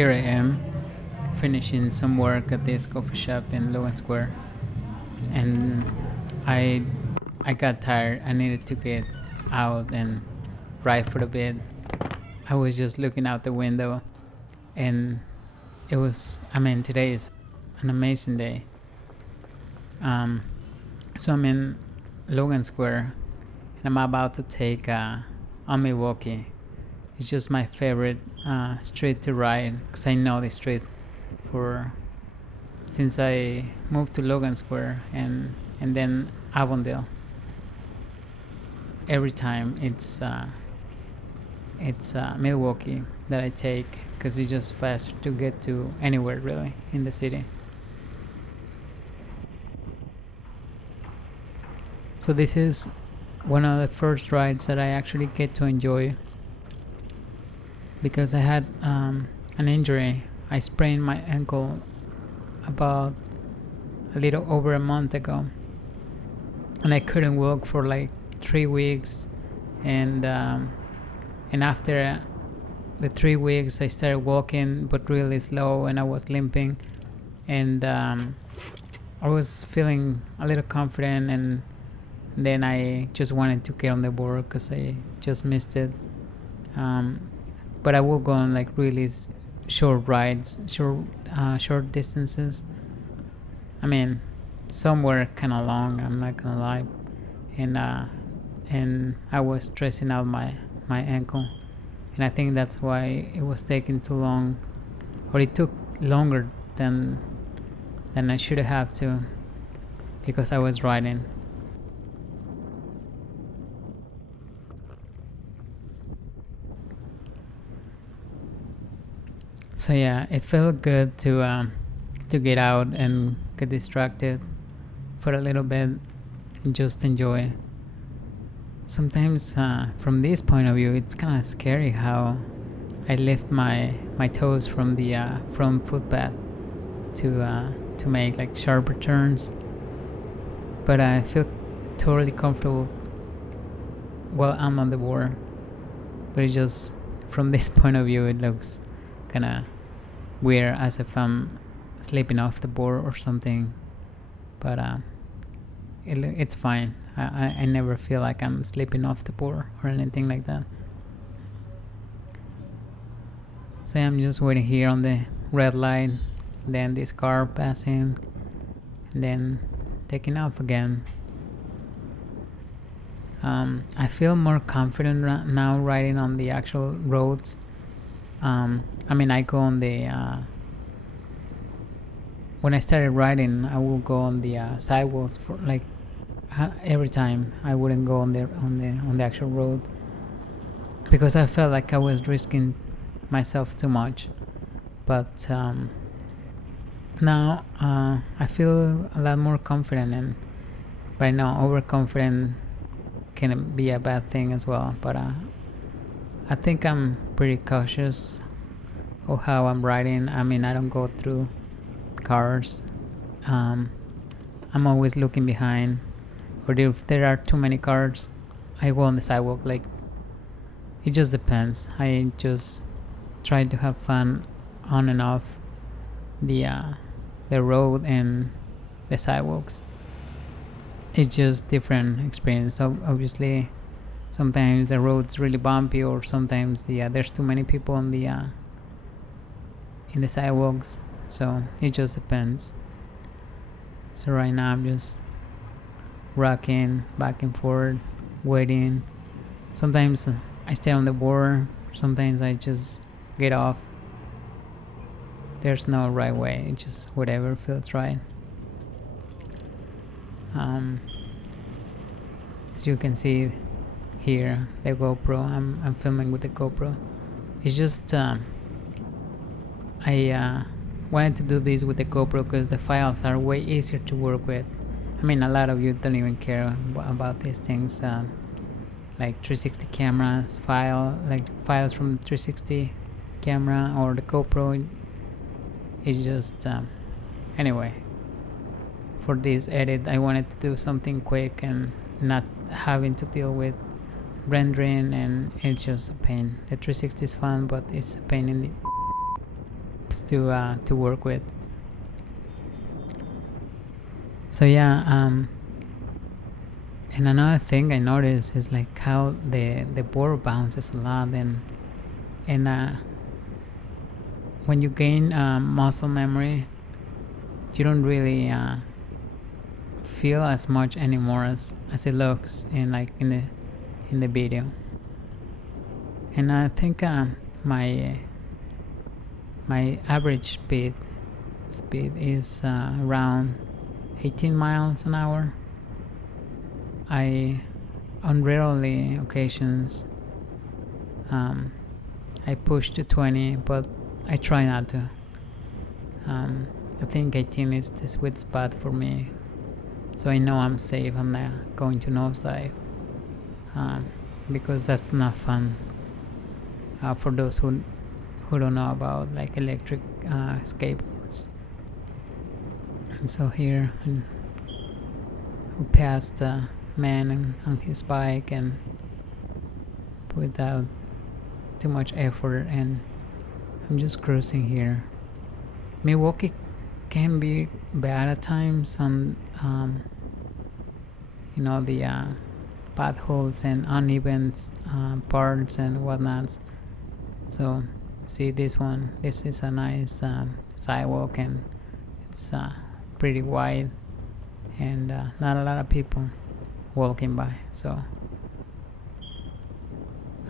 here I am finishing some work at this coffee shop in Logan Square, and I I got tired. I needed to get out and ride for a bit. I was just looking out the window, and today is an amazing day. Um, so I'm in Logan Square, and I'm about to take on Milwaukee. It's just my favorite street to ride because I know the street for since I moved to Logan Square and then Avondale. Every time it's Milwaukee that I take because it's just faster to get to anywhere really in the city. So this is one of the first rides that I actually get to enjoy because I had an injury. I sprained my ankle about a little over a month ago, and I couldn't walk for like 3 weeks. And after the 3 weeks, I started walking, but really slow, and I was limping, and I was feeling a little confident, and then I just wanted to get on the board because I just missed it. But I will go on like really short rides, short distances. I mean, some were kind of long. I'm not gonna lie, and I was stressing out my ankle, and I think that's why it was taking too long, or it took longer than I should have to, because I was riding. So yeah, it felt good to get out and get distracted for a little bit and just enjoy. Sometimes, from this point of view, it's kind of scary how I lift my toes from the front footpath to make like sharper turns, but I feel totally comfortable while I'm on the board. But it's just from this point of view, it looks kind of weird, as if I'm slipping off the board or something. But it's fine. I never feel like I'm slipping off the board or anything like that. So I'm just waiting here on the red light, then this car passing, and then taking off again. I feel more confident now riding on the actual roads. I go on the when I started riding, I will go on the sidewalks for like every time. I wouldn't go on the actual road because I felt like I was risking myself too much. But now I feel a lot more confident, and right now overconfident can be a bad thing as well. But I think I'm pretty cautious of how I'm riding. I don't go through cars. I'm always looking behind, or if there are too many cars, I go on the sidewalk. Like, it just depends. I just try to have fun on and off the road and the sidewalks. It's just different experience. So obviously, sometimes the road's really bumpy, or sometimes there's too many people on the in the sidewalks. So it just depends. So right now I'm just rocking back and forth, waiting. Sometimes I stay on the board. Sometimes I just get off. There's no right way. It's just whatever feels right. As you can see here, the GoPro. I'm filming with the GoPro. It's just I wanted to do this with the GoPro because the files are way easier to work with. A lot of you don't even care about these things, like 360 cameras, files from the 360 camera or the GoPro. It's just anyway. For this edit, I wanted to do something quick and not having to deal with rendering, and it's just a pain. The 360 is fun, but it's a pain in the apps to work with. So yeah, and another thing I noticed is like how the board bounces a lot, and when you gain muscle memory, you don't really feel as much anymore as it looks in the video. And I think my average speed is around 18 miles an hour. On rarely occasions, I push to 20, but I try not to. I think 18 is the sweet spot for me, so I know I'm safe. I'm not going to nosedive, because that's not fun. For those who don't know about like electric skateboards. And so here we passed a man on his bike, and without too much effort, and I'm just cruising here. Milwaukee can be bad at times on the potholes and uneven parts and whatnot. So see this one, this is a nice sidewalk, and it's pretty wide, and not a lot of people walking by, so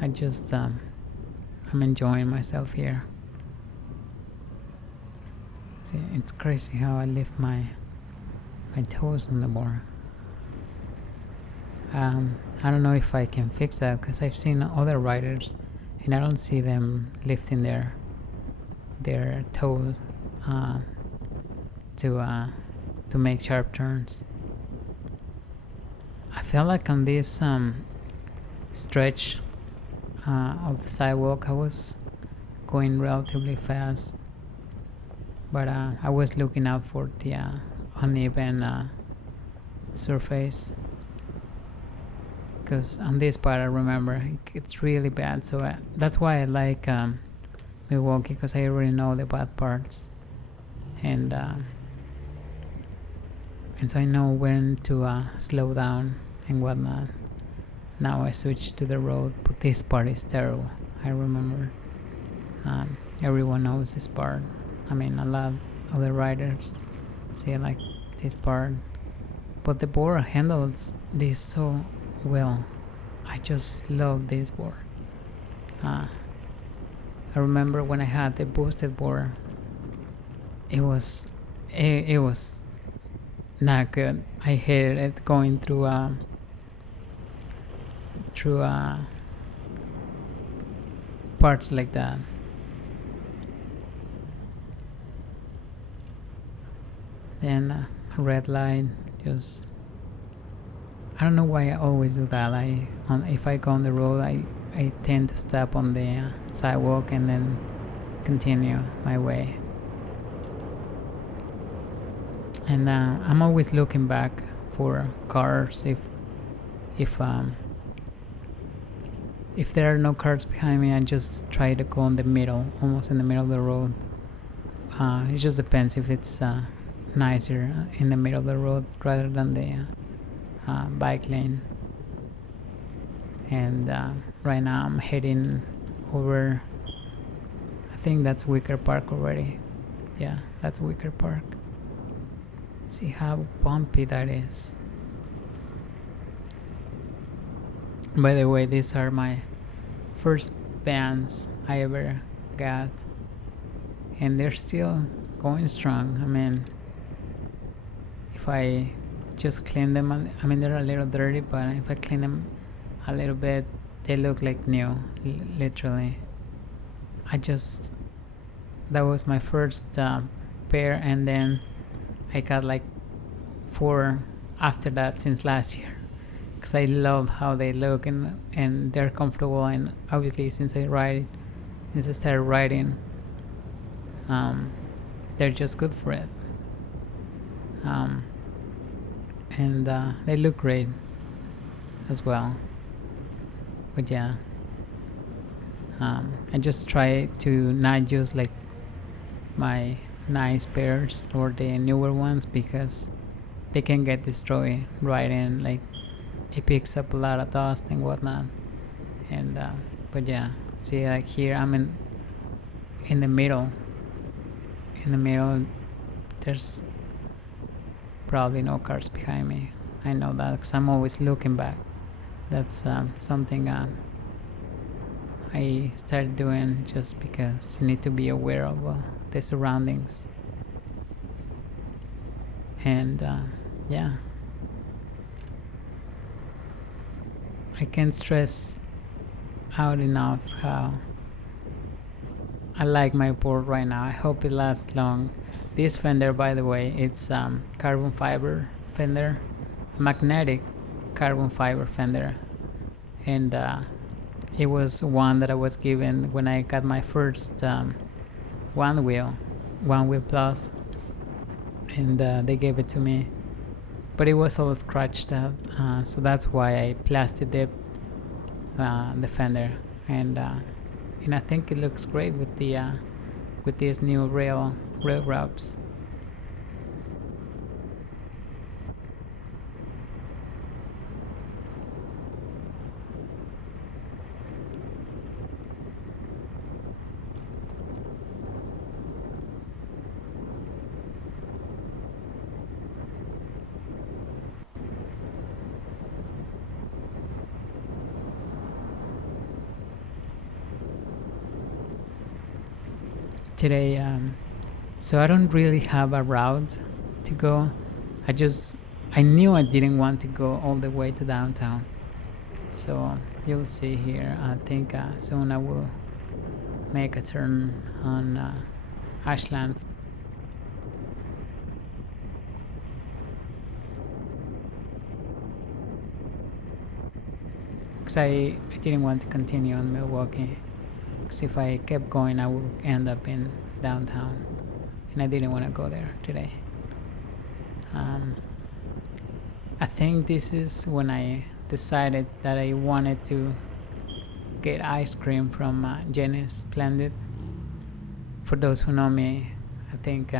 I just I'm enjoying myself here. See, it's crazy how I lift my toes on the board. I don't know if I can fix that, because I've seen other riders and I don't see them lifting their toes to make sharp turns. I felt like on this stretch of the sidewalk I was going relatively fast, but I was looking out for the uneven surface, because on this part I remember it's really bad. So that's why I like Milwaukee, because I already know the bad parts, and so I know when to slow down and whatnot. Now I switched to the road, but this part is terrible. I remember everyone knows this part. I mean, a lot of the riders say like this part, but the board handles this so well. I just love this board. I remember when I had the boosted board, it was not good. I hated it going through parts like that. Then red light, just I don't know why I always do that. If I go on the road, I tend to stop on the sidewalk and then continue my way. And I'm always looking back for cars. If there are no cars behind me, I just try to go in the middle, almost in the middle of the road. It just depends if it's nicer in the middle of the road rather than the bike lane. And right now I'm heading over, I think that's Wicker Park already. Yeah, that's Wicker Park. See how bumpy that is. By the way, these are my first Vans I ever got, and they're still going strong. I mean, if I just clean them, I mean, they're a little dirty, but if I clean them a little bit, they look like new, literally. That was my first pair, and then I got like 4 after that since last year, because I love how they look, and they're comfortable, and obviously since I started riding, they're just good for it. And they look great as well. But yeah, I just try to not use like my nice pairs or the newer ones because they can get destroyed right in, like it picks up a lot of dust and whatnot. And but yeah, see, like here I'm in the middle. In the middle, there's probably no cars behind me. I know that because I'm always looking back. That's something I started doing just because you need to be aware of the surroundings. And yeah, I can't stress out enough how I like my board right now. I hope it lasts long. This fender, by the way, it's carbon fiber fender, magnetic carbon fiber fender, and it was one that I was given when I got my first Onewheel Plus, and they gave it to me, but it was all scratched out, so that's why I plastic dipped the fender, and I think it looks great with these new rail rubs. Today, so I don't really have a route to go. I knew I didn't want to go all the way to downtown, so you'll see here. I think soon I will make a turn on Ashland. Because I didn't want to continue on Milwaukee. Because if I kept going, I would end up in downtown, and I didn't want to go there today. I think this is when I decided that I wanted to get ice cream from Jenny's Splendid. For those who know me, I think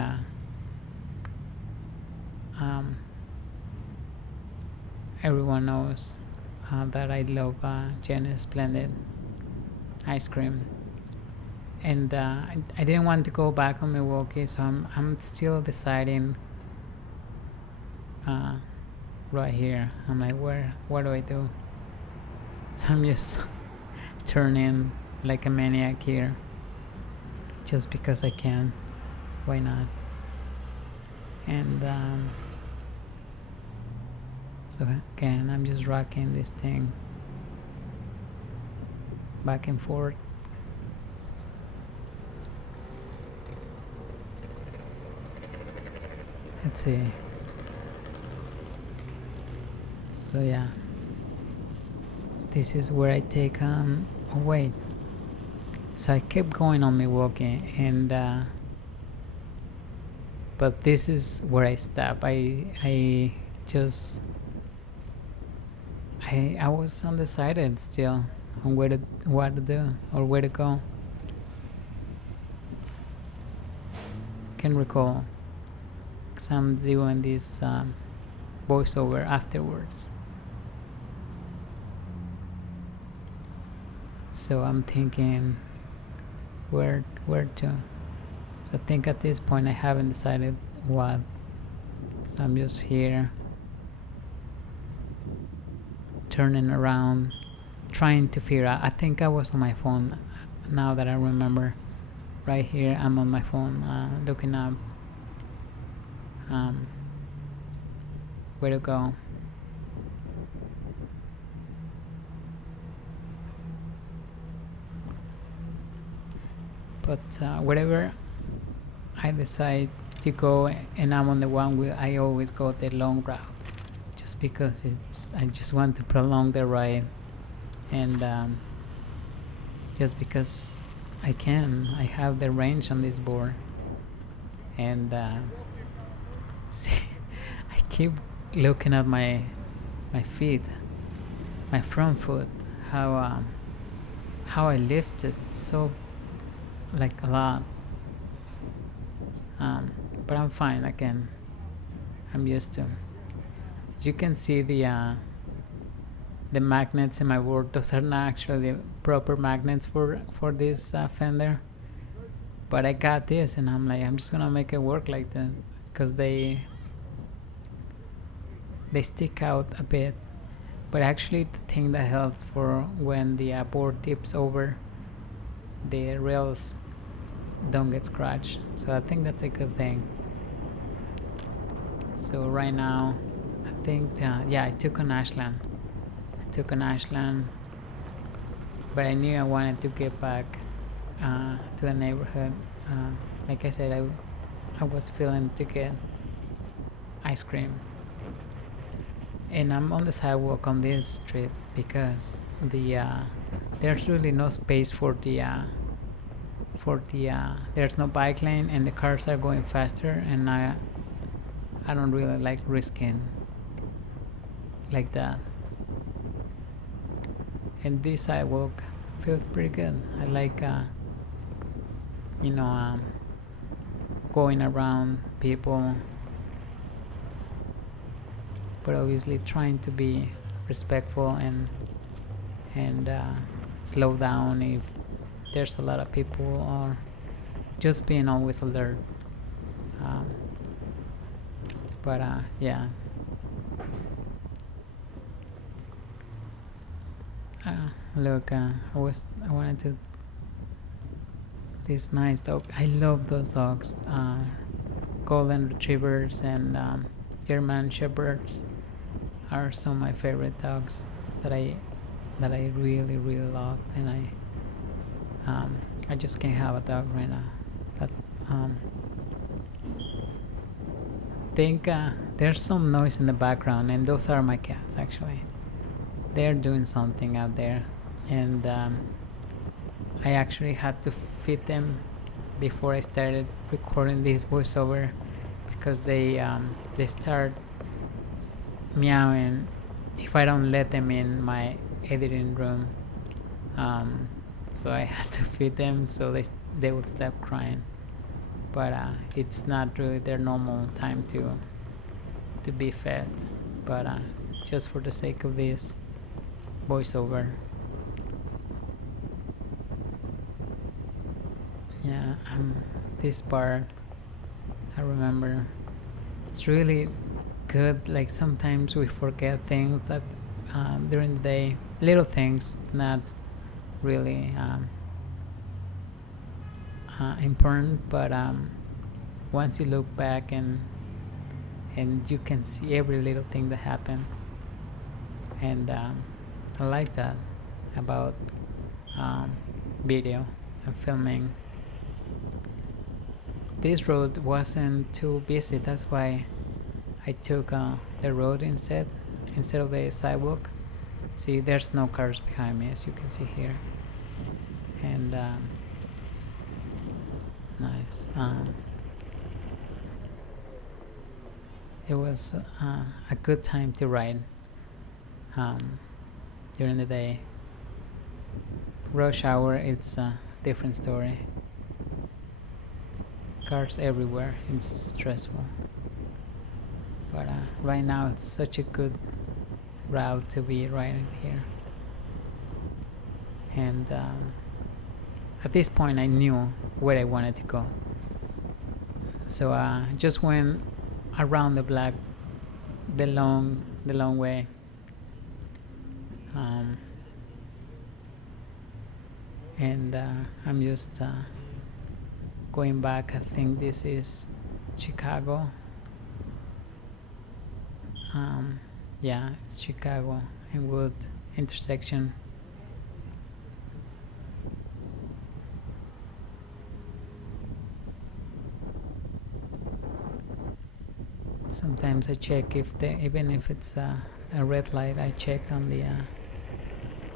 everyone knows that I love Jenny's Splendid ice cream, and I didn't want to go back on Milwaukee, so I'm still deciding. Right here, I'm like, what do I do? So I'm just turning like a maniac here, just because I can. Why not? And so again, I'm just rocking this thing back and forth. Let's see. So yeah, this is where I take oh wait, so I kept going on Milwaukee, and but this is where I stop. I was undecided still on what to do or where to go. Can't recall, because I'm doing this voiceover afterwards. So I'm thinking where to. So I think at this point I haven't decided what. So I'm just here turning around, trying to figure out. I think I was on my phone. Now that I remember, right here I'm on my phone looking up where to go. But wherever I decide to go and I'm on the Onewheel, I always go the long route, just because I just want to prolong the ride, and just because I have the range on this board, and see, I keep looking at my feet, my front foot, how I lift it so, like, a lot, But I'm fine again. I'm used to. As you can see, the magnets in my board, those are not actually proper magnets for this fender. But I got this, and I'm like, I'm just gonna make it work like that, because they stick out a bit. But actually, the thing that helps for when the board tips over, the rails don't get scratched. So I think that's a good thing. So right now, I think yeah, I took an Ashland, but I knew I wanted to get back to the neighborhood. Like I said, I was feeling to get ice cream, and I'm on the sidewalk on this street because there's really no space for there's no bike lane, and the cars are going faster, and I don't really like risking like that. And this sidewalk feels pretty good. I like going around people, but obviously trying to be respectful and slow down if there's a lot of people, or just being always alert. But yeah, look, I wanted to this nice dog. I love those dogs, golden retrievers and German shepherds are some of my favorite dogs that I really love, and I just can't have a dog right now. That's think there's some noise in the background, and those are my cats. Actually, they're doing something out there, and I actually had to feed them before I started recording this voiceover, because they start meowing if I don't let them in my editing room. So I had to feed them so they would stop crying. But it's not really their normal time to be fed. But just for the sake of this voiceover, yeah, this part I remember. It's really good. Like sometimes we forget things that during the day, little things, not really important, but once you look back and you can see every little thing that happened, and I like that about video and filming. This road wasn't too busy, that's why I took the road instead of the sidewalk. See, there's no cars behind me, as you can see here, and nice. It was a good time to ride during the day. Rush hour, it's a different story. Cars everywhere, it's stressful. But right now it's such a good route to be riding here. And at this point I knew where I wanted to go. So just went around the block the long way. And I'm just going back. I think this is Chicago. Yeah, it's Chicago and Wood intersection. Sometimes I check even if it's a red light, I check on the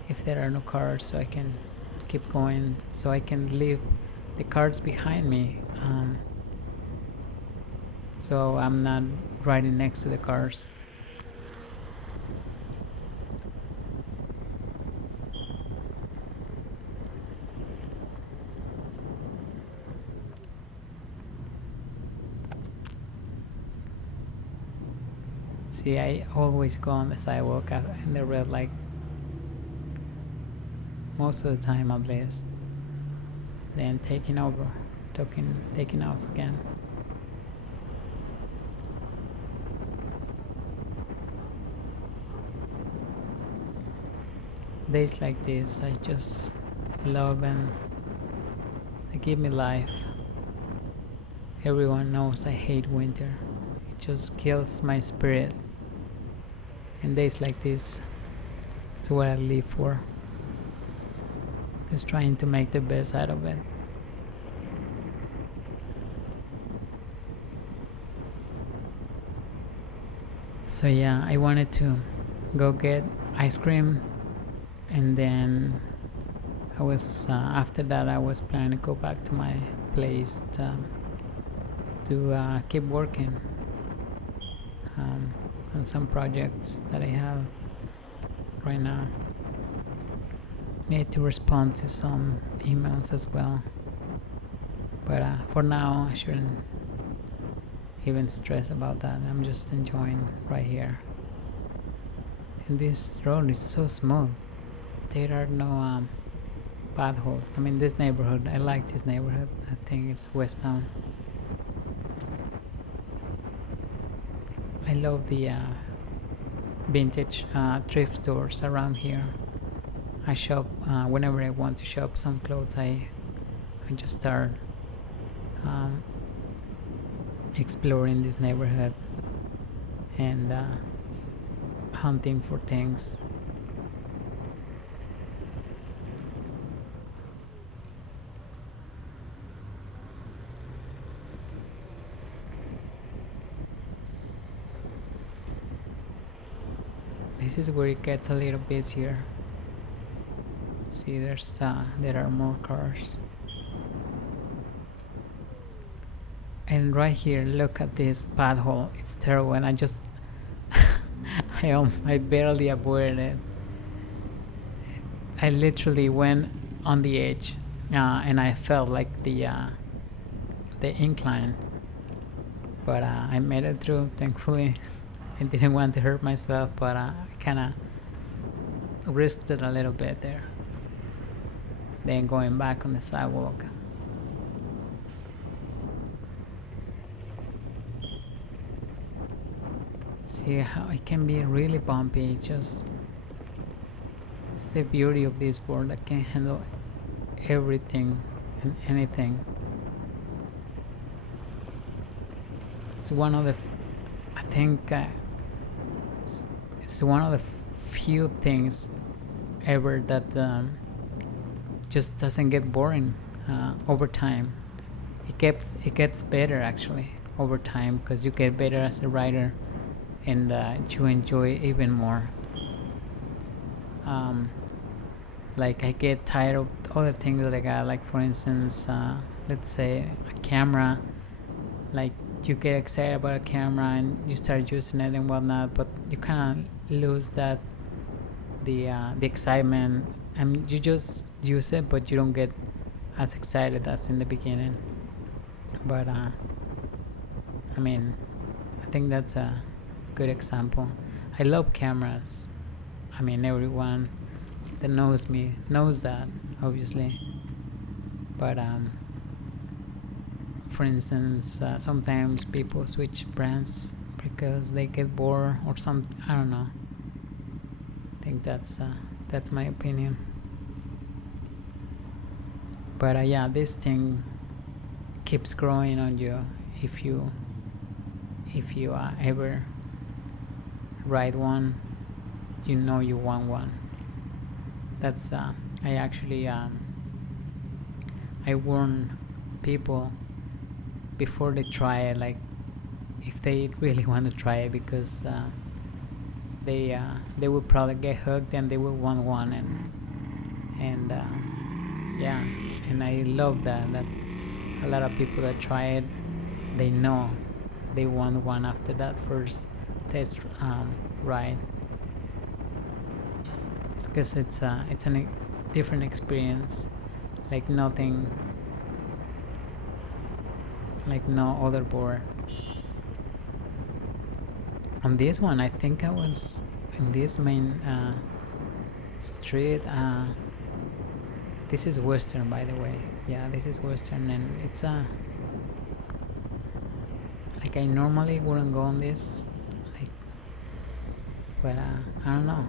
if there are no cars, so I can keep going, so I can leave the cars behind me, so I'm not riding next to the cars. See, I always go on the sidewalk in the red light, most of the time at least. Then taking off again. Days like this, I just love, and they give me life. Everyone knows I hate winter. It just kills my spirit. And days like this, it's what I live for. Just trying to make the best out of it. So yeah, I wanted to go get ice cream, and then after that I was planning to go back to my place to keep working on some projects that I have right now. Need to respond to some emails as well, but for now I shouldn't even stress about that. I'm just enjoying right here. And this road is so smooth. There are no potholes. I mean, this neighborhood, I like this neighborhood. I think it's West Town. I love the vintage thrift stores around here. I shop whenever I want to shop some clothes. I just start exploring this neighborhood and hunting for things. This is where it gets a little busier. See, there are more cars. And right here, look at this pothole. It's terrible, and I just I barely avoided it. I literally went on the edge, and I felt like the incline, but I made it through, thankfully. I didn't want to hurt myself, but I kind of risked it a little bit there. Then going back on the sidewalk. See how it can be really bumpy. It's the beauty of this board that can handle everything and anything. It's one of the I think it's one of the few things ever that just doesn't get boring over time. It gets better actually over time, because you get better as a writer, and you enjoy even more. Like I get tired of other things that I got, like for instance, let's say a camera. Like you get excited about a camera and you start using it and whatnot, but you kind of lose that the excitement, and you just use it, but you don't get as excited as in the beginning. But I mean, I think that's a good example. I love cameras. I mean, everyone that knows me knows that, obviously. But for instance, sometimes people switch brands because they get bored or something. I don't know. I think that's my opinion. But yeah, this thing keeps growing on you if you ever ride one. You know you want one. That's I actually I warn people before they try it, like if they really want to try it, because they will probably get hooked and they will want one, and yeah, and I love that a lot of people that try it, they know they want one after that first test ride. It's because it's a different experience, like nothing, like no other board. On this one, I think I was in this main street. This is Western, by the way. Yeah, this is Western, and it's like I normally wouldn't go on this, like, but I don't know.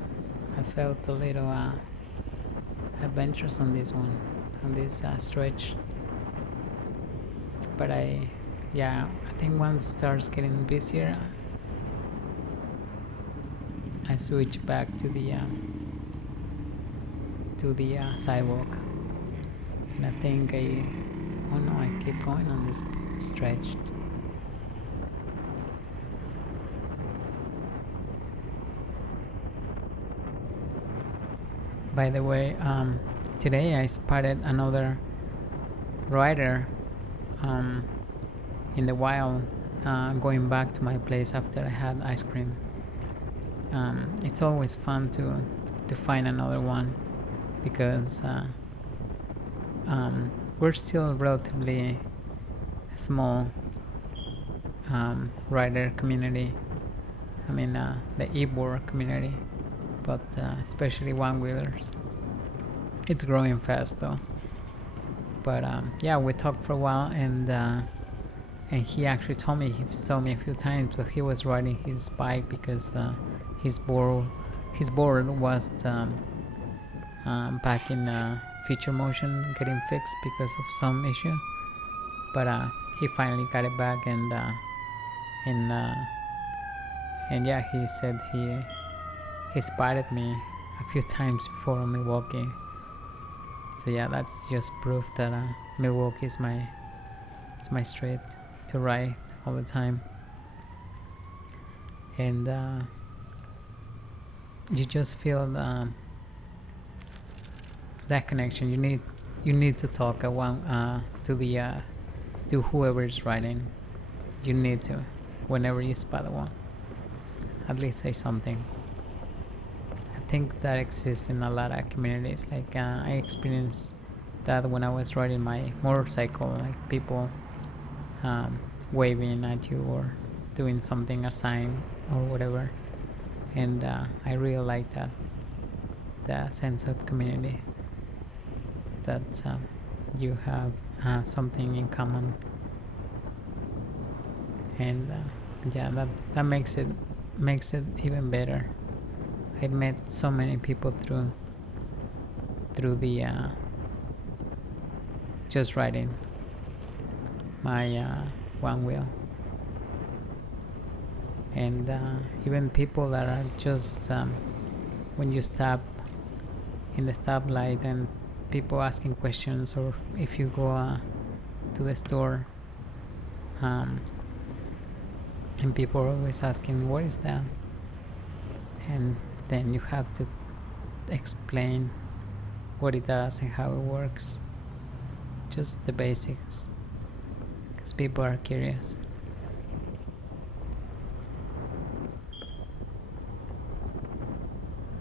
I felt a little adventurous on this one, on this stretch. But I think once it starts getting busier, I switch back to the sidewalk, and I think I keep going on this stretch. By the way, today I spotted another rider in the wild, going back to my place after I had ice cream. It's always fun to find another one, because we're still relatively small rider community. I mean, the e-board community, but especially one-wheelers. It's growing fast though. But yeah, we talked for a while, and he actually told me, he saw me a few times. So he was riding his bike because his board was back in feature motion, getting fixed because of some issue. But he finally got it back, and yeah, he said he spotted me a few times before in Milwaukee. So yeah, that's just proof that Milwaukee is my street to ride all the time. And you just feel that connection. You need to talk to whoever is riding. You need to, whenever you spot one, at least say something. I think that exists in a lot of communities. Like I experienced that when I was riding my motorcycle, like people waving at you or doing something, a sign or whatever. And I really like that sense of community, that you have something in common. And yeah, that makes it even better. I met so many people through the just riding my Onewheel, and even people that are just when you stop in the stoplight, and people asking questions, or if you go to the store, and people are always asking, what is that? And then you have to explain what it does and how it works, just the basics, because people are curious.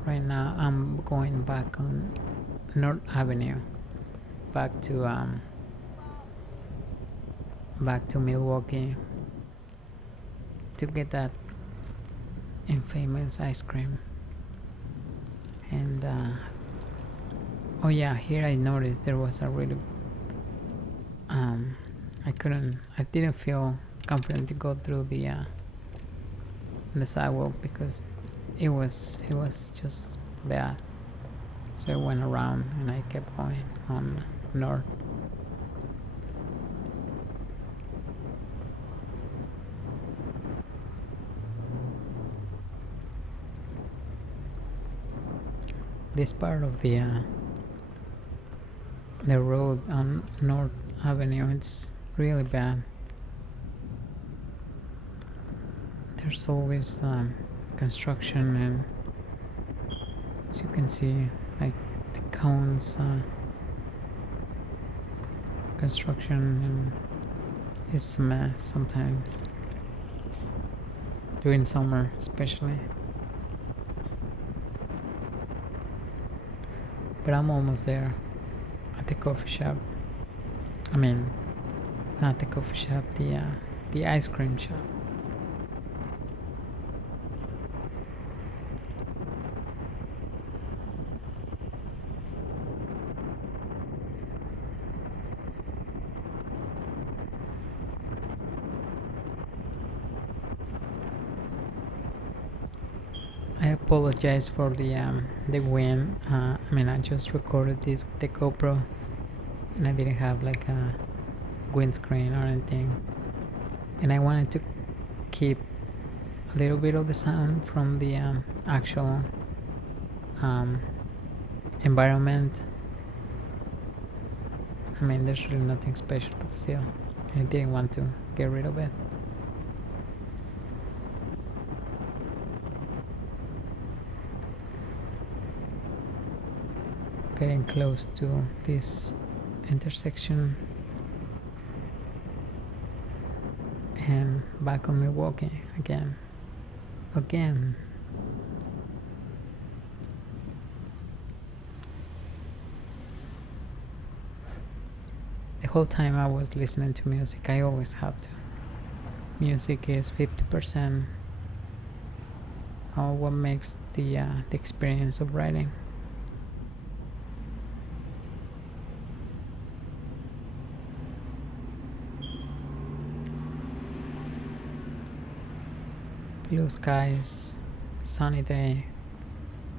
Right now I'm going back on North Avenue, back to Milwaukee, to get that infamous ice cream. And oh yeah, here I noticed there was a really I didn't feel confident to go through the sidewalk, because it was just bad. So I went around and I kept going on north. This part of the road on North Avenue, it's really bad. There's always construction, and as you can see, like the cones, construction, and it's a mess sometimes, during summer especially. But I'm almost there, at the coffee shop. I mean, not the coffee shop, the ice cream shop. apologize for the wind. I mean, I just recorded this with the GoPro, and I didn't have like a windscreen or anything, and I wanted to keep a little bit of the sound from the actual environment. I mean, there's really nothing special, but still, I didn't want to get rid of it. Getting close to this intersection and back on Milwaukee again. The whole time I was listening to music, I always have to. Music is 50% of what makes the experience of writing. Blue skies, sunny day,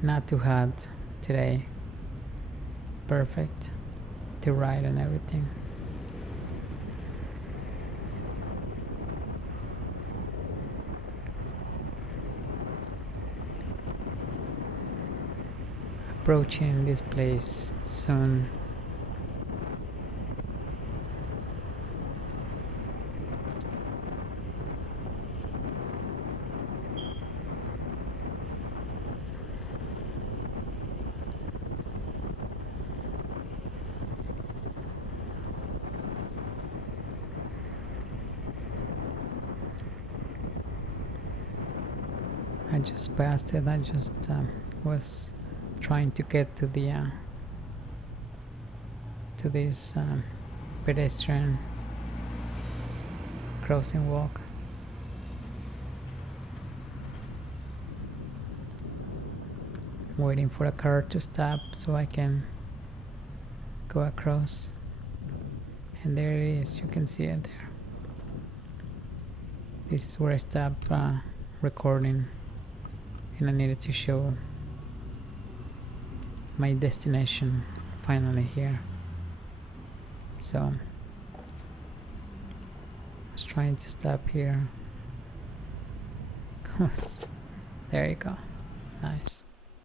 not too hot today. Perfect to write and everything. Approaching this place soon. I just passed it. I just was trying to get to the to this pedestrian crossing walk. Waiting for a car to stop so I can go across. And there it is. You can see it there. This is where I stopped recording, and I needed to show my destination finally here. So I was trying to stop here. There you go. Nice.